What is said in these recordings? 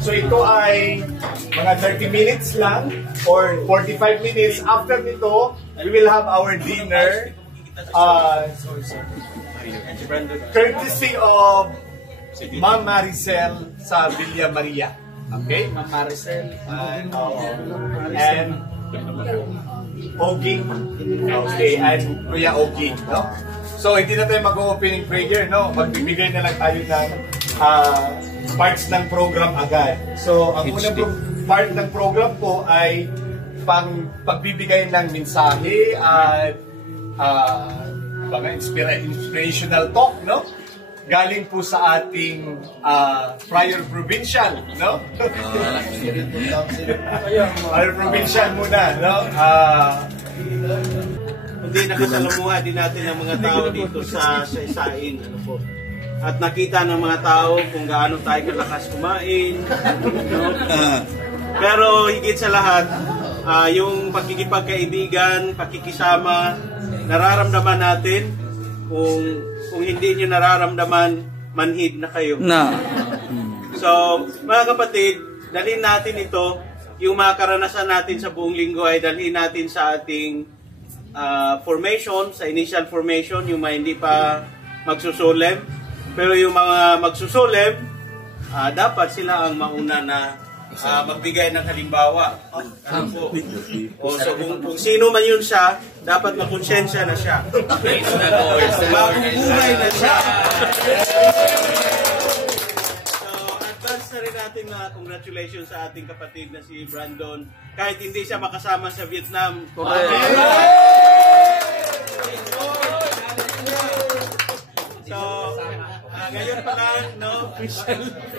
So ito ay mga 30 minutes lang or 45 minutes. After nito, we will have our dinner. Courtesy of Ma'am Maricel sa Villa Maria. Okay? Ma'am Maricel. And Oging. Okay, and Kuya Oging. No? So, hindi na tayo mag-opening prayer, no? Magbibigay na lang tayo ng parts ng program agad. So, ang unang part ng program po ay pagbibigay ng mensahe at mga inspirational talk, no? Galing po sa ating Prior Provincial, no? Prior Provincial muna, no? Hindi nakasalamuha din natin ang mga tao dito sa Isain, ano po. At nakita ng mga tao kung gaano tayo kalakas kumain. No? Pero higit sa lahat, yung pagkikipagkaibigan, pakikisama, nararamdaman natin. Kung hindi nyo nararamdaman, manhid na kayo. So, mga kapatid, dalhin natin ito, yung mga karanasan natin sa buong linggo ay dalhin natin sa ating formation, sa initial formation, yung mga hindi pa magsusulem. Pero yung mga magsusulem, dapat sila ang mauna na magbigay ng halimbawa. Ano po? So kung sino man yun siya, dapat makonsensya na siya. Mabubuhay na siya. Advance na rin natin na congratulations sa ating kapatid na si Brandon. Kahit hindi siya makasama sa Vietnam. So, ngayon pa lang, no?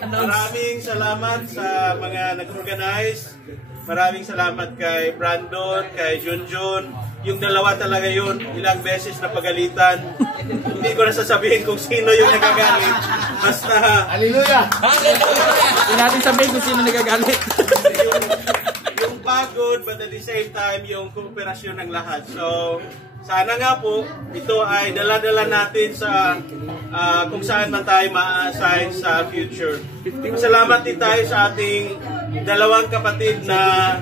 Maraming salamat sa mga nag-organize. Maraming salamat kay Brandon, kay Junjun. Yung dalawa talaga yun, ilang beses na pagalitan. Hindi ko na sasabihin kung sino yung nagagalit. Basta... Hallelujah! Hindi natin sabihin kung sino nagagalit. yung pagod, but at the same time, yung kooperasyon ng lahat. So, sana nga po, ito ay dala-dala natin sa kung saan man tayo ma-assign sa future. Salamat din tayo sa ating dalawang kapatid na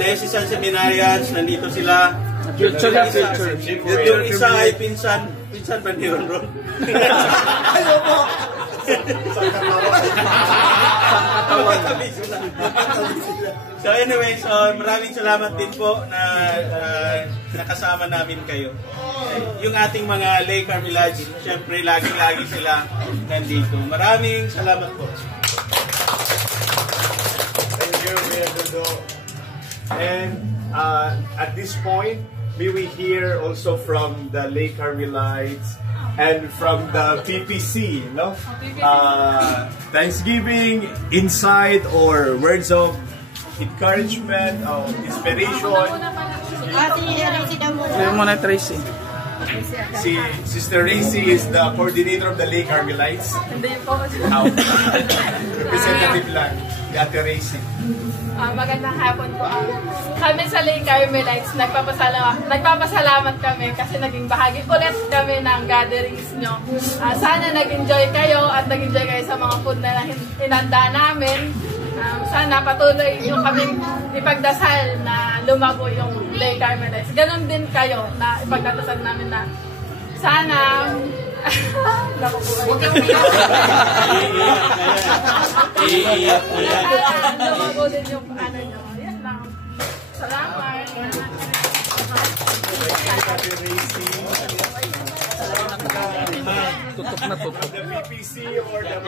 diocesan seminarians. Nandito sila. Yung isa ay pinsan ba ni Ron? Ayaw po! So anyway, so maraming salamat din po na nakasama namin kayo. Yung ating mga lay Carmelites, syempre lagi-lagi sila nandito. Maraming salamat po. Thank you, Mayor Dodo. And at this point, may we hear also from the lay Carmelites and from the PPC, no? Thanksgiving, insight, or words of encouragement, of inspiration. Tracy. Si Sister Racy is the coordinator of the lay Carmelites. Representative lang, si Ate Racy. Magandang hapon po. Kami sa Lay Carmelites, nagpapasalamat kami kasi naging bahagi ulit kami ng gatherings nyo. Sana nag-enjoy kayo at nag-enjoy kayo sa mga food na inanda namin. Sana patuloy nyo kaming ipagdasal na lumago yung Lay Carmelites. Ganon din kayo na ipagdasal namin na sana huwag kang iiyak. Lumago din yung ano nyo. Yan lang. Salamat. Tutok na tutok. The PPC or the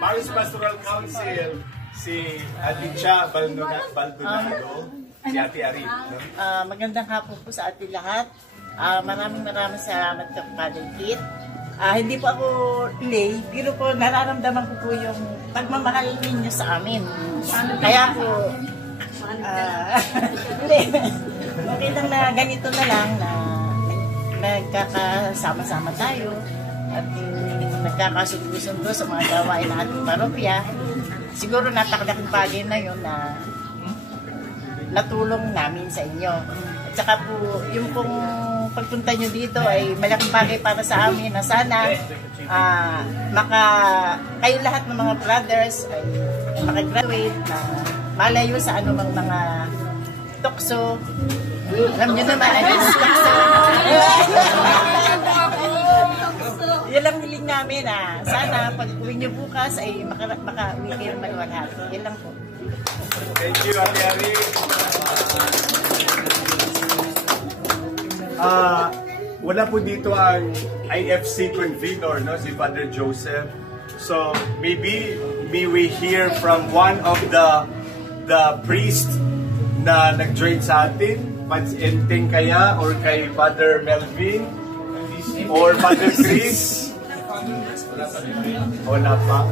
Paris Pastoral Council, si Aditya Baldonado, si Ate Arif. Magandang hapon po sa ating lahat. Maraming salamat kay Father Kit. Hindi po ako lay, pero po nararamdaman ko po yung pagmamahal ninyo sa amin. Kaya po, okay lang na ganito na lang na nagkakasama-sama tayo at nagkakasundo-sundo sa mga gawain ng ating parokya. Siguro napakalaking bagay na yun na natulong namin sa inyo. At saka po, yung pong pagpunta nyo dito ay malaking bagay para sa amin na sana kayo lahat ng mga brothers ay makagraduate na malayo sa anumang mga tukso. Alam nyo naman, ano yung tukso? Yan lang hiling namin sana pag uwi nyo bukas ay makauwi kayo maluwalhati. Yan lang po. Thank you, Ate Ari. Wala po dito ang IFC convenor, no, si Father Joseph. So maybe we hear from one of the priest na nag-join sa atin, Pats Enteng kaya, or kay Father Melvin, or Father Chris. Wala pa.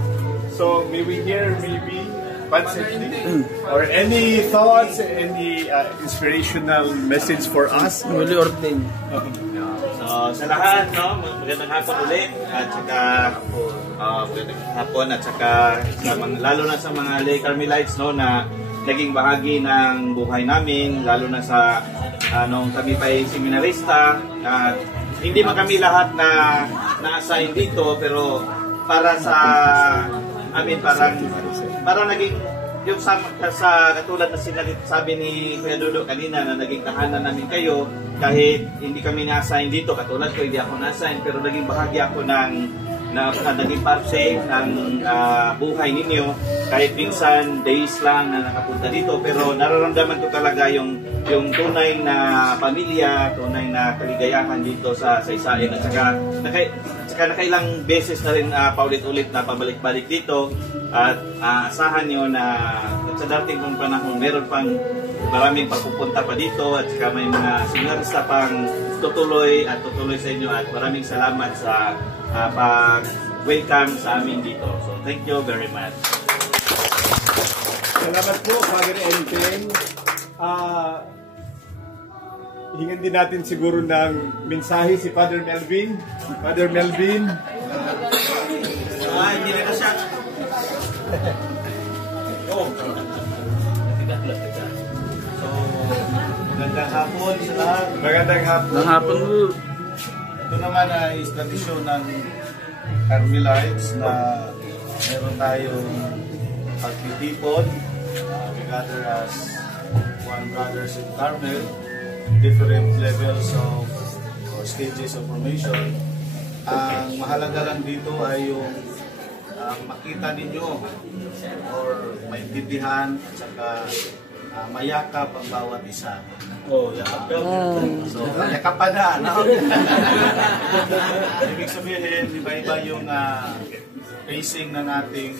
So may we hear maybe Pats Enteng, or any thoughts, any inspirational message for us? Newly ordained. So, sa lahat, no, magandang hapon ulit at saka magandang hapon at saka lalo na sa mga lay Carmelites, no, na naging bahagi ng buhay namin, lalo na sa nung kami pa ay seminarista. Hindi man kami lahat na na-assign dito, pero para sa amin parang naging yung sa katulad na sabi ni Kuya Dudo kanina na naging tahanan namin kayo kahit hindi kami na-assign dito, katulad ko hindi ako na-assign, pero naging bahagi ako naging parte ng buhay ninyo kahit minsan days lang na nakapunta dito, pero nararamdaman ko talaga yung tunay na pamilya, tunay na kaligayahan dito sa Saysayin at saka nakailang beses na rin paulit-ulit na pabalik-balik dito at asahan nyo na sa dating kong panahon meron pang maraming pagpupunta pa dito at saka may mga seminarista pang tutuloy sa inyo at maraming salamat sa pag-welcome sa amin dito. So thank you very much. Salamat po, Father Enteng. Hingan din natin siguro ng mensahe si Father Melvin. Father Melvin. Hindi na ka siya. So, magandang hapon sa lahat. Magandang hapon. Ng hapon po. Ito naman ay tradisyon ng Carmelites na meron tayong pagtitipon. We gather as one brothers in Carmel, different levels of or stages of formation. Ang mahalaga lang dito ay yung makita ninyo or maintindihan at saka mayakap ang bawat isa. Yakap ka. So, yakapan na. No? Ibig sabihin, iba-iba yung pacing ng ating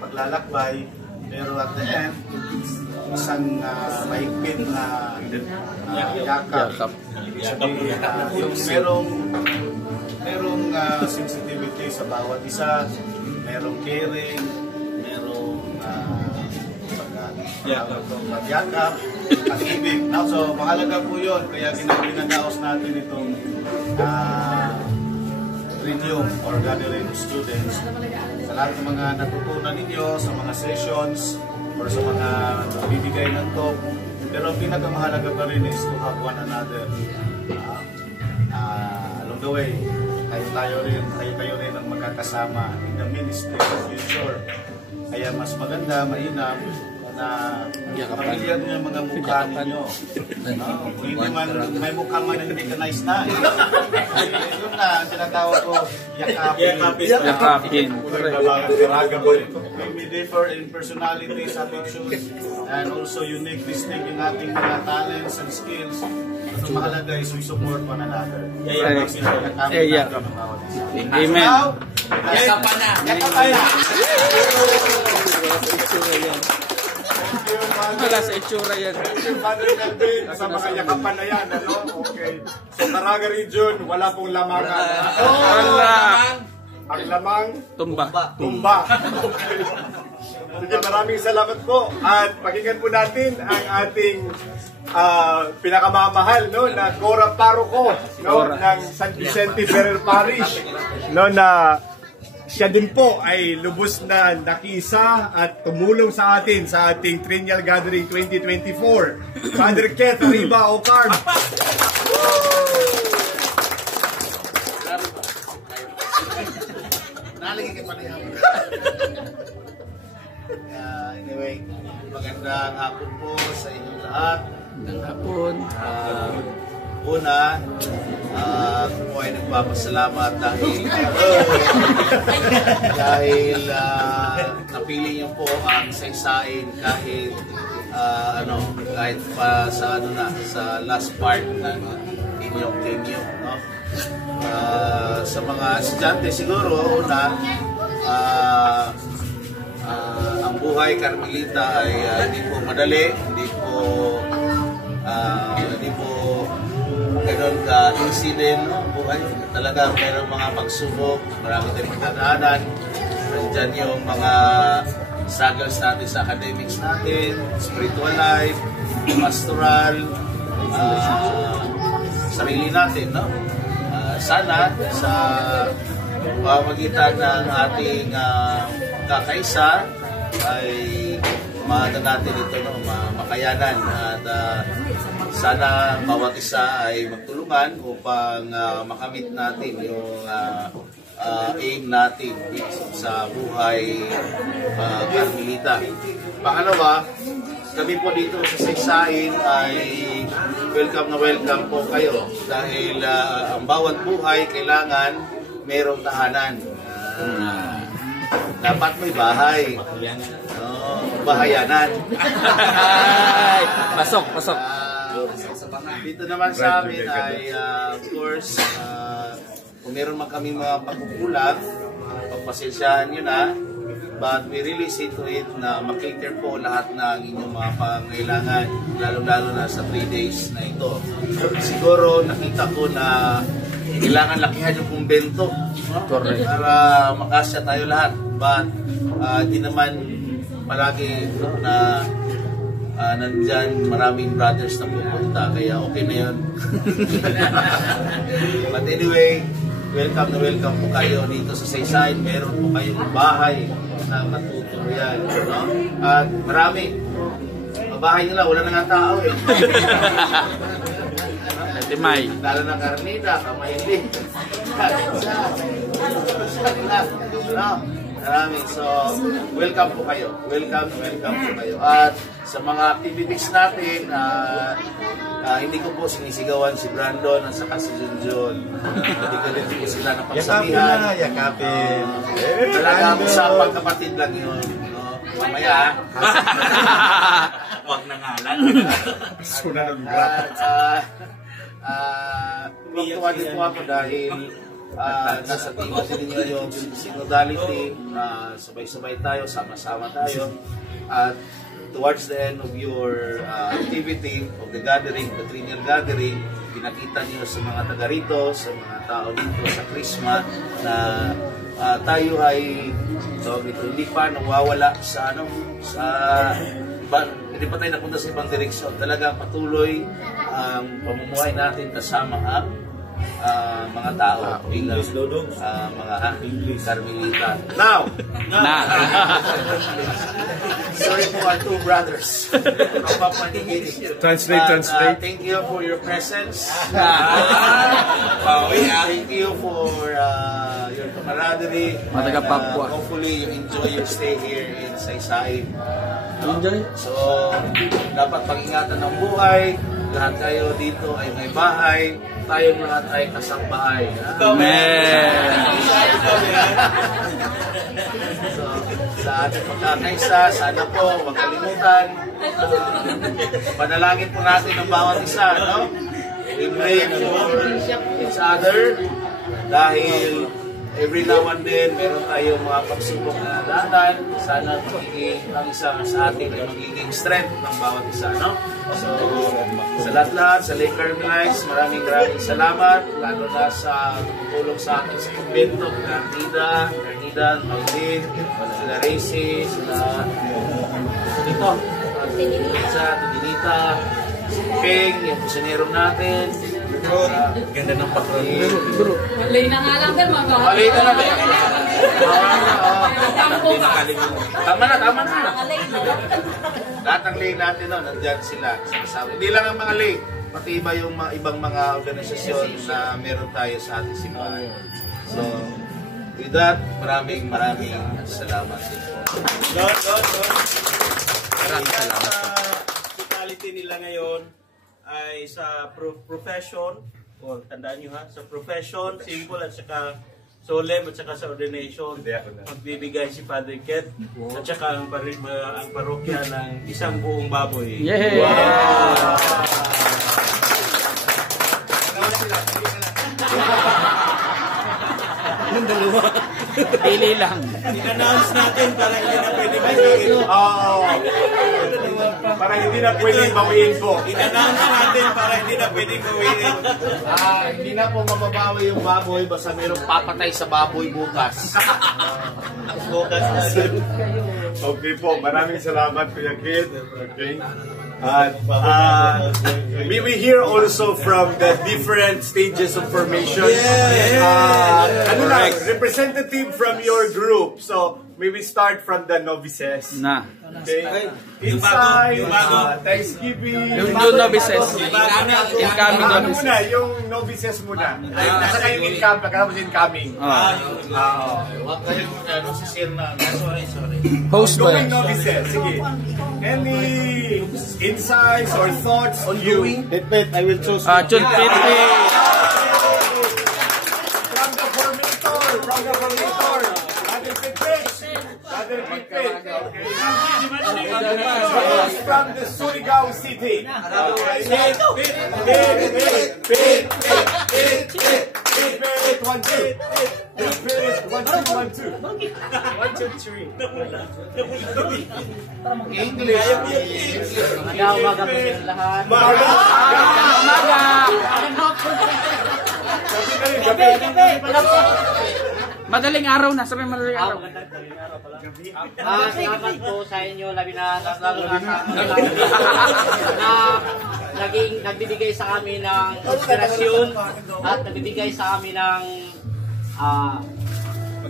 paglalakbay. Pero at the end, isang mahigpit na yakap. Ibig sabihin, yung merong sensitivity sa bawat isa, merong caring, merong pagyakap, pag-ibig. So, mahalaga po yun. Kaya ginagaos natin itong Trinium or Gathering of Students. Sa lahat ng mga natutunan ninyo, sa mga sessions, or sa mga bibigay ng talk. Pero ang pinakamahalaga pa rin is to have one another along the way. Tayo rin ang magkakasama in the ministry of future. Kaya mas maganda, mainam na pamilya niyo yung mga mukha ninyo. Hindi man, may mukha man hindi ka nice na. Yun na, ang tinatawag ko, yakapin. We may differ in personalities, affections, and also unique, distinct in ating mga talents and skills. So mahalaga is we support one another. Amen. Yakapan na! Wala sa itsura yan. Father Melvin, sa mga yakapan na yan, ano? Okay. So, Caraga Region, wala pong lamangan. Ang lamang? Tumba. Okay. Sige, maraming salamat po. At pakinggan po natin ang ating pinakamamahal, no, na Cora Parroco, no, ng San Vicente Ferrer Parish, no, na siya din po ay lubos na nakisa at tumulong sa atin sa ating Triennial Gathering 2024. Father Keith Riba Ocarn. Anyway, magandang hapon po sa inyong lahat. Magandang hapon. Una, ako ay nagpapasalamat dahil napili niyo po ang Saysayin kahit kahit pa sa sa last part ng inyong tenure, no? Sa mga estudyante siguro una, ang buhay Carmelita ay hindi po madali, hindi po gano'n ka-easy din, no? Buhay. Talaga mayroong mga pagsubok, marami din kadaanan. Nandiyan yung mga struggles natin sa academics natin, spiritual life, pastoral, sarili natin, no? Sana sa pamamagitan ng ating kakaisa ay maano natin ito, no? Makayanan at sana bawat isa ay magtulungan upang makamit natin yung aim natin sa buhay Carmelita. Pangalawa, kami po dito sa Saysayin ay welcome na welcome po kayo dahil ang bawat buhay kailangan mayroong tahanan. Dapat may bahay. Bahayanan. Pasok. Dito naman sa amin ay, of course, kung meron man kami mga pagkukulang, pagpasensyahan nyo na, but we really see to it na makater po lahat ng inyong mga pangailangan, lalo-lalo na sa 3 days na ito. Siguro nakita ko na kailangan lakihan yung kumbento, no? Para makasya tayo lahat, but di naman palagi, no, na nandyan maraming brothers na pupunta, kaya okay na yun. But anyway, welcome na welcome po kayo dito sa Saysayin. Meron po kayong bahay na matutuluyan, no? At marami. Bahay nila, wala na nga tao eh. Timay. Lalo na Carmelita, Kamayli. Marami. So, welcome po kayo. Welcome po kayo. At sa mga activities natin, hindi ko po sinisigawan si Brandon at saka si Junjun. Hindi ko din po sila napagsabihan. Yakapin. Talaga po sa pagkapatid lang yun. No? Mamaya. Huwag na ngalan. Sunod ng tuwa din po ako dahil nasa tingin din niyo yung synodality, sabay-sabay tayo, sama-sama tayo, at towards the end of your activity of the gathering, the Triennial Gathering, pinakita niyo sa mga taga rito, sa mga tao dito sa Christmas na tayo ay hindi pa nawawala sa hindi pa tayo napunta sa ibang direksyon. Talagang patuloy ang pamumuhay natin kasama ang mga tao bilang mga Carmelita. Now, sorry po our two brothers. Translate. Thank you for your presence. Thank you for your camaraderie. Hopefully you enjoy your stay here in Saysayin. Enjoy. So, dapat pag-ingatan ng buhay. Lahat kayo dito ay may bahay. Tayong lahat ay kasambahay. Amen. So, sa ating pagkakaisa, sana po huwag kalimutan. Panalangin po natin ang bawat isa, no? We pray for each other dahil every now and then meron tayong mga pagsubok na daanan. Sana magiging ang isa sa atin ay magiging strength ng bawat isa, no? So, sa lahat-lahat, sa Lake Carmelites, maraming salamat, lalo na sa tulong sa atin sa kumbento, Nernida, Maudin, sila Racy, sila dito, sa Tudinita, si Peng, yung pusinero natin. Ganda ng patron. Malay na nga lang din, mga Malay na lang. Tama na, tama na. Lahat ng lay natin, no, nandyan sila. Sama-sama. Hindi lang ang mga lay, pati iba yung ibang mga organisasyon na meron tayo sa ating simbahan. So, with that, maraming salamat. Maraming salamat. Hospitality nila ngayon ay sa profession, o tandaan nyo ha, sa profession, simple at saka solemn at saka sa ordination, magbibigay si Father Ket at saka ang parokya ng isang buong baboy. Yeah! Wow! Yung dalawa. Pili lang. I-announce natin para hindi na pwede bawiin. Para hindi na pwedeng bawiin po. I-announce natin para hindi na pwedeng bawiin. Hindi na po mababawi yung baboy basta mayroong papatay sa baboy bukas. Bukas na. Okay po, maraming salamat Kuya Kid. Okay. We hear also from the different stages of formation. Representative from your group. So maybe start from the novices. Na. Okay. Inside, Thanksgiving. Yung novices. Incoming Ano novices. muna, yung novices muna. Saka yung incoming, tapos incoming. Host ba Going yan? novices, sige. Any insights or thoughts on you? I will choose. Chun Pipi. From the formator, Brother Pitpit. From the Surigao City. Pitpit, 1, 2. Pitpit, 1, 2, 1, 2. 1, 2, 3. English. Umaga po sa lahat. Madaling araw na. Sabi madaling araw. Salamat po sa inyo, labi na lalo na sa na nagbibigay sa amin ng inspirasyon at nagbibigay sa amin ng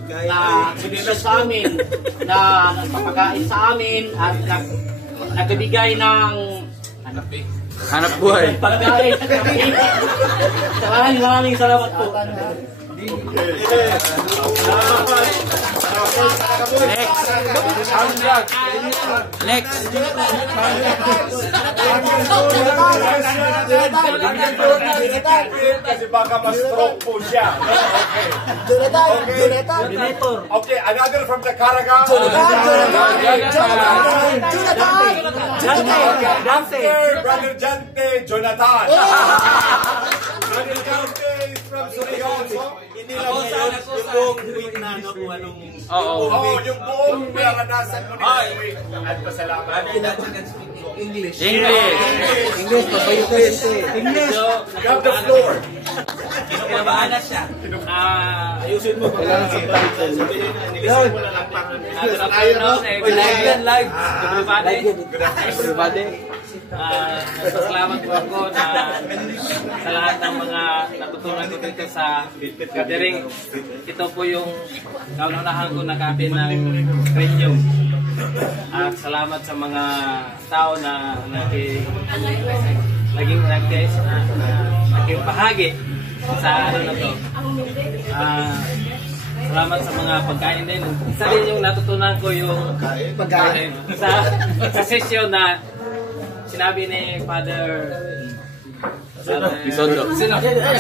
na sibisyon sa amin, na nagpapakain sa amin at nagbibigay ng Hanap buhay. pagkain. Maraming salamat po. Next. Kasi baka ma-stroke po siya. Okay, another from the Caragao. After Brother Jante, Jonathan. Brother Jante is from Surigao also. Hindi lang ngayon, yung buong week na ano kung anong... Oo, yung buong naranasan mo nito week. At pasalamat. English. You have the floor. Kinabahan na siya. Ayusin mo pag nilisin mo na lang Live. Everybody. Salamat po ako sa lahat ng mga natutunan ko dito sa gathering. Ito po yung kaunahan ko na captain ng premium. At salamat sa mga tao na naging bahagi sa ano na to. Salamat sa mga pagkain din. Isa din yung natutunan ko yung pagkain sa session na sinabi ni Father Sondo.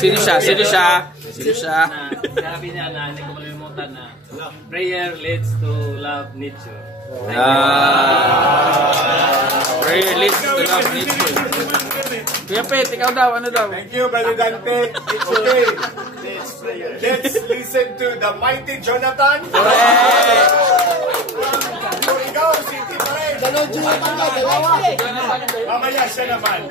Sino siya? Sinabi niya na hindi ko malilimutan na prayer leads to love nature. Prayer leads to love nature. Kuya Pet, ikaw daw, ano daw? Thank you, Brother Dante. Okay. Let's listen to the mighty Jonathan. Surigao City pa rin. Mamaya siya naman.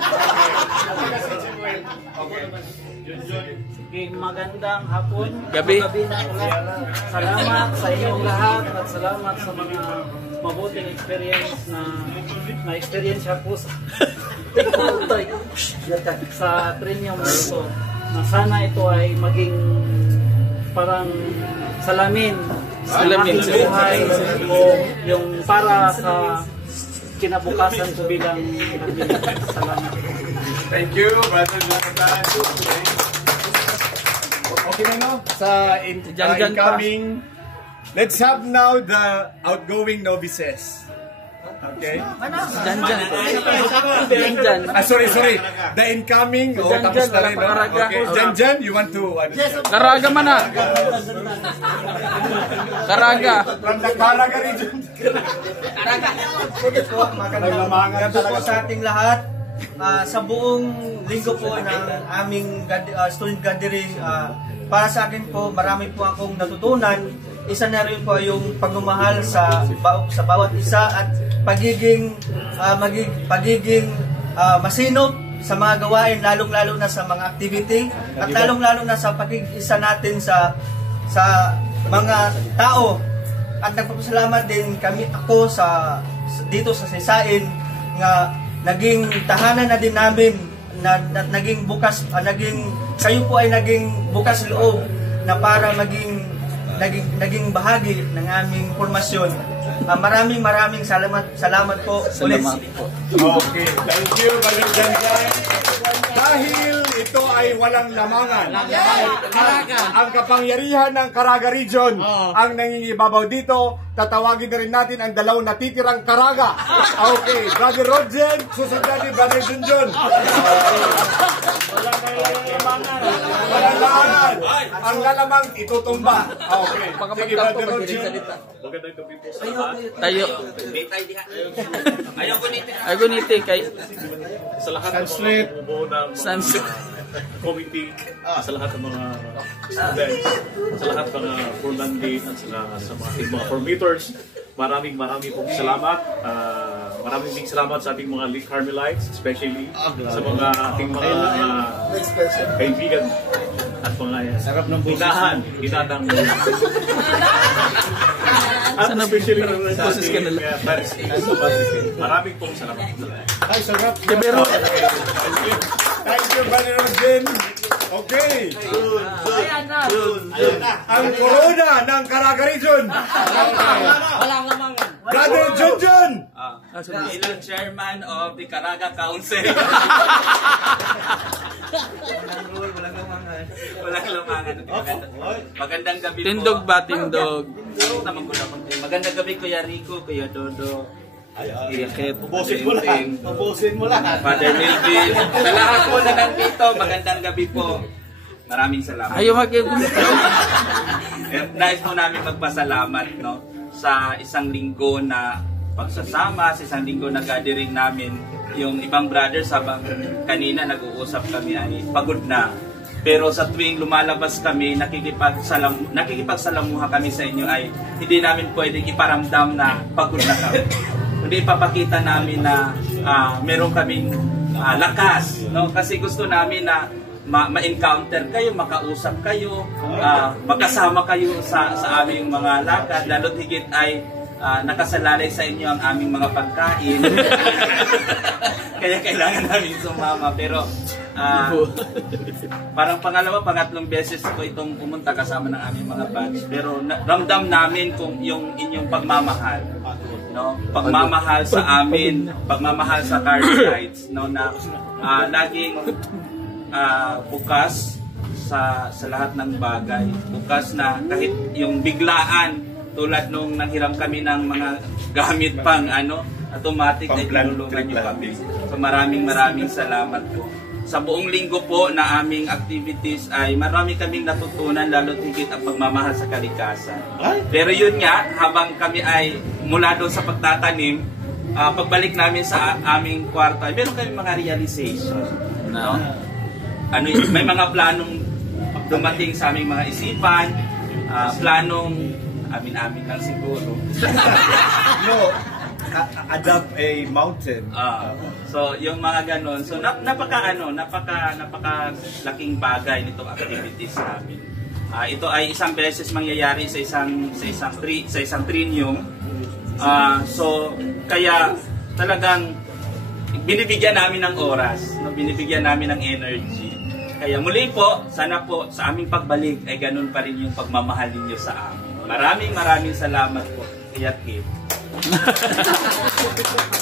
Okay, magandang hapon. Gabi. Na ulit. Salamat sa inyong lahat at salamat sa mga mabuting experience na experience po sa premium na ito. Na sana ito ay maging parang salamin Salamin. buhay o yung para sa kinabukasan ko bilang salamat. Thank you, Brother Jonathan. Okay na, no? Sa incoming, let's have now the outgoing novices. Okay? Janjan. Sorry. The incoming, tapos na rin, no? Okay. Janjan, you want to... Karaga man na. Karaga. From the Karaga region. Gabi po sa ating lahat. Sa buong linggo po ng aming student gathering, para sa akin po, marami po akong natutunan. Isa na rin po yung pagmamahal sa bawat isa at pagiging masinop sa mga gawain, lalong-lalo na sa mga activity at lalong-lalo na sa pagiging-isa natin sa mga tao. At nagpapasalamat din ako dito sa Saysain nga naging tahanan na din namin na naging bukas, kayo po ay naging bukas loob na para naging bahagi ng aming formasyon. Maraming salamat po. Salamat po. Okay, thank you, Brother Janjan. Dahil ito ay walang lamangan. Ang kapangyarihan ng Caraga Region ang nangingibabaw dito. Tatawagin na rin natin ang dalawang natitirang Caraga. Okay, Brother Rodjen, susunod ni Brother Junjun. Walang lamangan. Ang lalamang itutumba. Okay, sige, Brother Rodjen. Magandang gabi po sa lahat. Tayo. Ayaw guniti kay Sa lahat ng mga bumubuo ng Sunset. committee, sa lahat ng mga students, sa lahat ng mga Portlandate at sa mga formators, maraming pong salamat. Maraming salamat sa ating mga League Carmelites, especially sa mga ating mga kaibigan at mga hinadang at especially sa ating maraming pong salamat. Ay, sarap. Pero Thank you, Brother Rodjen. Okay. Ang corona ng Caraga Region. Walang lamangan. Brother Junjun. Ilang chairman of the Caraga Council. Walang lamangan. Magandang gabi po. tindog ba tindog? Magandang gabi Kuya Rico, Kuya Dodo. Ubusin mo lang. Father Melvin. Sa lahat po na nandito, magandang gabi po. Maraming salamat. Ayaw magiging. Nais po namin magpasalamat, no, sa isang linggo na pagsasama, sa isang linggo na gathering namin. Yung ibang brothers, habang kanina nag-uusap kami ay pagod na. Pero sa tuwing lumalabas kami, nakikipagsalamuha kami sa inyo ay hindi namin pwedeng iparamdam na pagod na kami. Hindi ipapakita namin na meron kaming lakas, no? Kasi gusto namin na ma-encounter kayo, makausap kayo, magkasama kayo sa aming mga lakad, lalo't higit ay nakasalalay sa inyo ang aming mga pagkain. Kaya kailangan namin sumama. Pero parang pangatlong beses ko itong pumunta kasama ng aming mga batch. Pero ramdam namin kung yung inyong pagmamahal, no? Pagmamahal sa amin, pagmamahal sa Carmelites, no, na laging bukas sa lahat ng bagay. Bukas na kahit yung biglaan, tulad nung nanghiram kami ng mga gamit pang automatic na tinulungan nyo kami. So maraming salamat po. Sa buong linggo po na aming activities ay marami kaming natutunan, lalo't higit ang pagmamahal sa kalikasan. Pero yun nga, habang kami ay mula doon sa pagtatanim, pagbalik namin sa aming kwarto, meron kami mga realization. No? May mga planong dumating sa aming mga isipan, planong amin-amin lang siguro. No, adopt a mountain. So yung mga ganon. So napakalaking bagay nitong activities namin. Ito ay isang beses mangyayari sa isang trinium. So kaya talagang binibigyan namin ng oras, no? Binibigyan namin ng energy. Kaya muli po, sana po sa aming pagbalik ay ganun pa rin yung pagmamahal ninyo sa amin. maraming salamat po. Kuya Kit.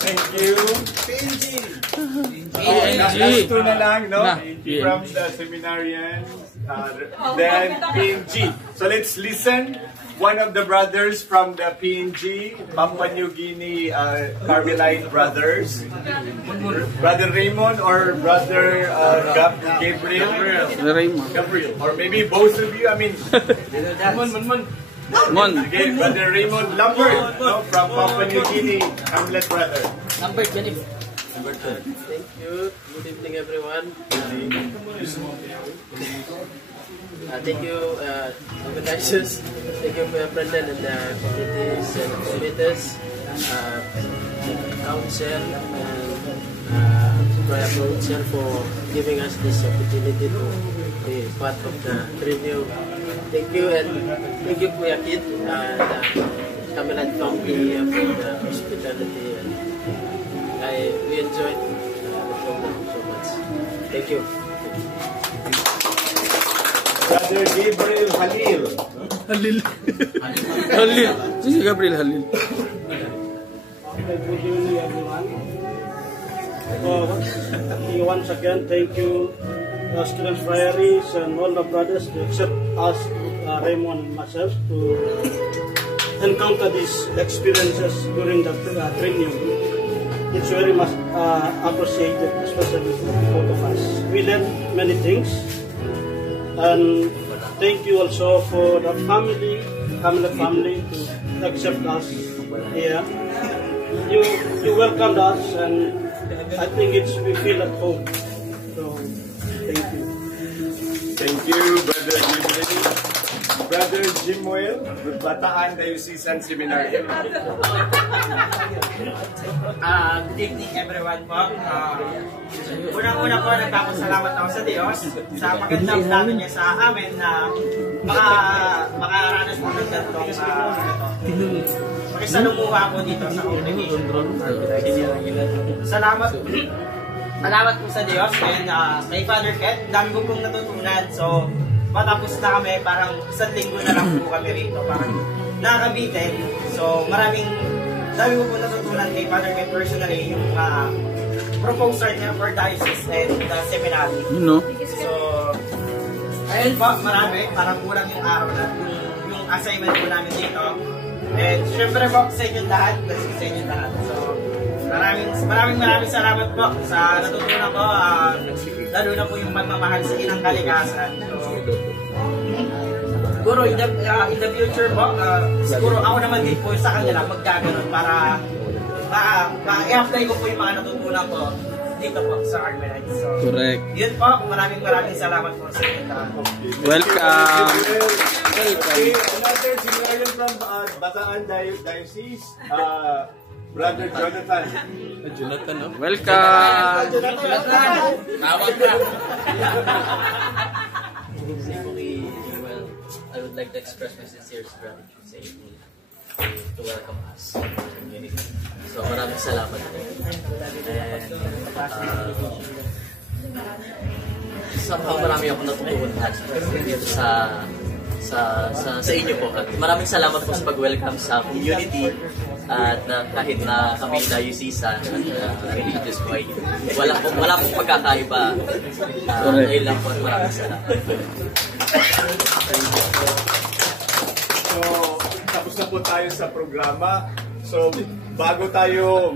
Thank you. PNG. Last two na lang, no? Na, From the seminarians, then PNG. So let's listen. One of the brothers from the PNG, Papua New Guinea Carmelite brothers, Brother Raymond or Brother Gabriel, or maybe both of you. I mean, okay, Brother Raymond Lambert, no, from Papua New Guinea, Carmelite brother. Thank you. Good evening, everyone. Thank you, organizers. Thank you, Brendan, and the committees and coordinators, council, and council for giving us this opportunity to be part of the review. Thank you, and thank you, Kuya Kit, and Carmelite family for the hospitality. And we enjoyed the program so much. Thank you. Brother Gabriel Halil. Halil. Si Gabriel Halil. Good evening, everyone. Once again, thank you, students, friaries, and all the brothers to accept us, Raymond and myself, to encounter these experiences during the training. It's very much appreciated, especially for both of us. We learned many things. And thank you also for the family to accept us here. You welcomed us, and I think we feel at home. So thank you. Thank you, Brother Gabriel. Brother Jimuel, Bataan Diocesan Seminary. Good evening, everyone po. Unang-una po, nagpapasalamat ako sa Diyos sa magandang plano niya sa amin na makaranas po ng gantong makisalumuha po dito sa congregation. Salamat po sa Diyos and kay Father Ket, dami ko pong natutunan. So, matapos na kami, parang isang linggo na lang po kami rito, parang nakakabitin. So, dami ko po natutunan kay Father Ket personally, yung proposal niya for diocese and the seminary. So, ayun po, marami, parang kulang yung araw na yung assignment po namin dito. And syempre po sa inyong lahat, blessing sa inyong lahat. So, maraming salamat po sa natutunan ko, lalo na po yung pagmamahal sa inang kalikasan. So, siguro in the future po, siguro ako naman din po sa kanila magkaganon para i-apply ko po yung mga natutunan ko dito po sa Carmelite. So, correct. Yun po, maraming salamat po sa inyo. Welcome. Okay, another seminarian from Bataan Diocese, Brother Jonathan. Jonathan, no? Welcome. Jonathan! Tawag ka! I would like to express my sincere gratitude sa inyo to welcome us. So maraming salamat po. And somehow marami akong natutunan dito sa inyo po. At maraming salamat po sa pag-welcome sa community at kahit na kami diocesan at religious po ay wala pong pagkakaiba. Ngayon lang po at maraming salamat. So, tapos na po tayo sa programa. So, bago tayo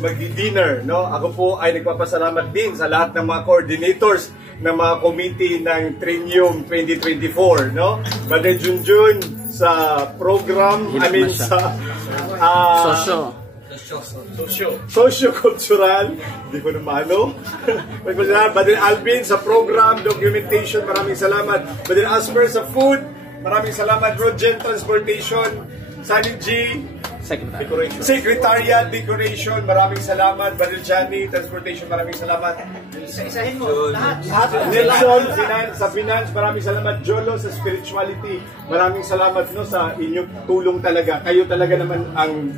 mag-dinner, no? Ako po ay nagpapasalamat din sa lahat ng mga coordinators ng mga committee ng Trinium 2024, no? Brother Junjun sa program, socio-cultural, hindi ko naman, no? Brother Alvin sa program, documentation, maraming salamat. Brother Asper sa food, maraming salamat. Rogen, transportation. Sunny G, Secretariat, Decoration, maraming salamat. Brother Johnny, Transportation, maraming salamat. Isa-isahin mo, lahat. Nelson, sa Finance, maraming salamat. Jolo, sa Spirituality, maraming salamat no, sa inyong tulong talaga. Kayo talaga naman ang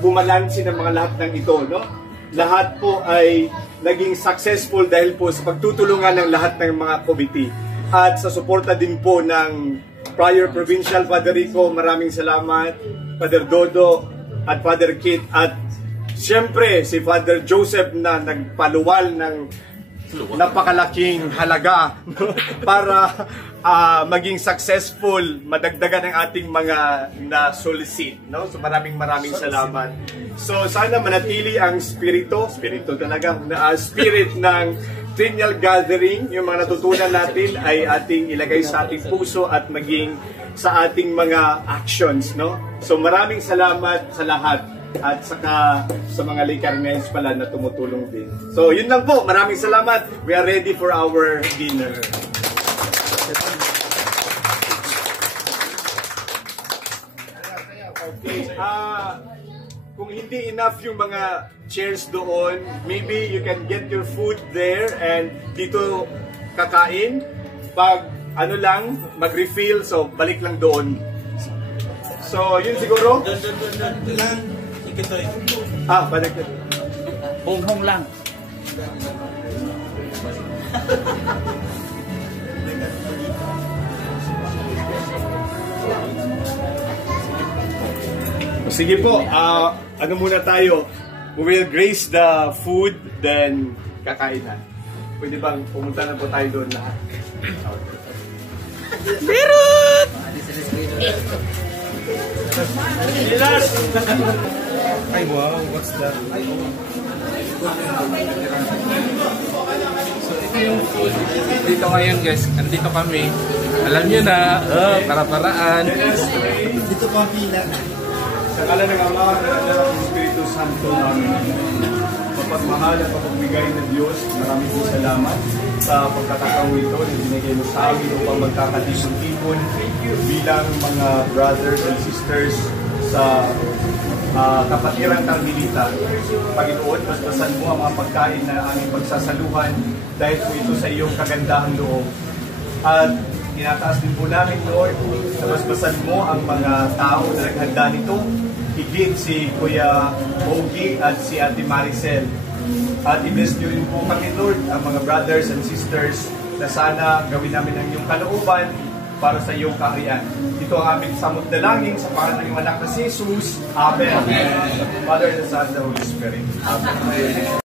bumalansi ng mga lahat ng ito. No? Lahat po ay naging successful dahil po sa pagtutulungan ng lahat ng mga committee. At sa suporta din po ng Prior Provincial Father Rico, maraming salamat. Father Dodo at Father Kit, at siyempre si Father Joseph na nagpaluwal ng napakalaking halaga para maging successful, madagdagan ang ating mga na-solicit, no? So maraming salamat. So sana manatili ang spirit talaga, spirit ng Triennial Gathering. Yung mga natutunan natin ay ating ilagay sa ating puso at maging sa ating mga actions, no? So maraming salamat sa lahat at saka sa mga lay Carmens pala na tumutulong din. So yun lang po, maraming salamat. We are ready for our dinner. Okay, kung hindi enough yung mga chairs doon, maybe you can get your food there and dito kakain. Pag ano lang, mag-refill, so balik lang doon. So, yun siguro? Lang. Sige, balik. Hong lang. Sige po, ano muna tayo? We will grace the food, then kakain na. Pwede bang pumunta na po tayo doon lahat? Birut! Ay, wow, what's that? So, ito yung food. Dito ngayon guys, andito kami. Alam nyo na, para-paraan. Dito po ang pila. Sa ngalan ng Ama, ng Espiritu Santo namin. Mapagmahal at pagbigay ng Diyos, maraming salamat sa pagkakataong ito na binigay mo sa amin upang magkakatipon-tipon bilang mga brothers and sisters sa Kapatiran Carmelita. Panginoon, basbasan mo ang mga pagkain na aming pagsasaluhan dahil po ito sa iyong kagandahang loob. At tinataas din po namin, Lord, na basbasan mo ang mga tao na naghanda nito, higit si Kuya Ogie at si Ate Maricel. At i-bless nyo rin po kami, Lord, ang mga brothers and sisters na sana gawin namin ang iyong kalooban para sa iyong kaharian. Ito ang aming samot dalangin sa pangalan ng iyong anak na si Jesus. Amen. Father, the Son, the Holy Spirit. Amen.